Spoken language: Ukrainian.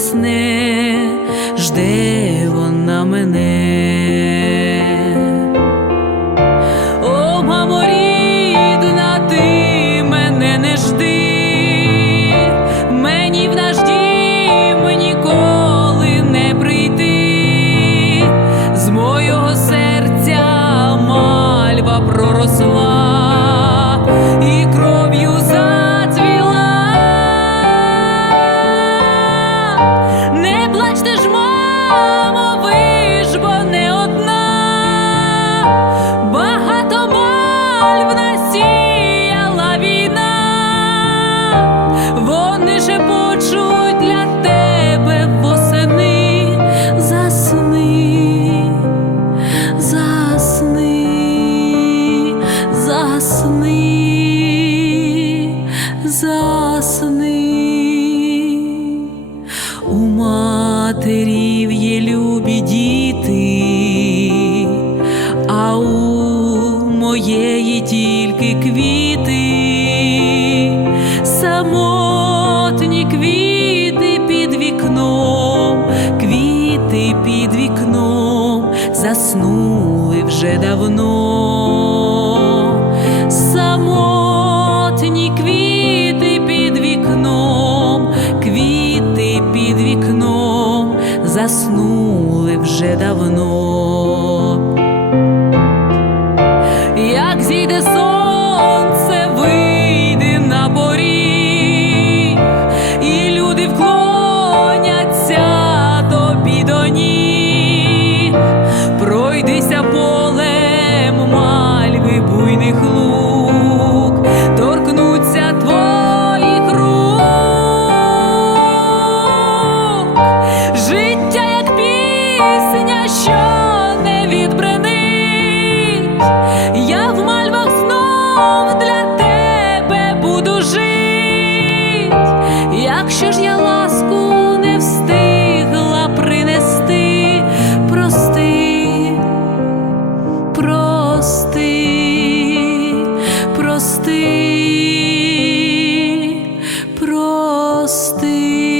не засне, жде вона мене. О, мамо рідна, ти мене не жди, мені в наш ніколи не прийти, з мого серця мальва проросла і кров'ю самотні квіти під вікном, квіти під вікном заснули вже давно. Самотні квіти під вікном, квіти під вікном заснули вже давно. долоні, пройдися полем мальви буйних лук, торкнуться твоїх рук, життя, як пісня, що не відбренить, я в мальвах знов для тебе буду жити, якщо ж я. мости.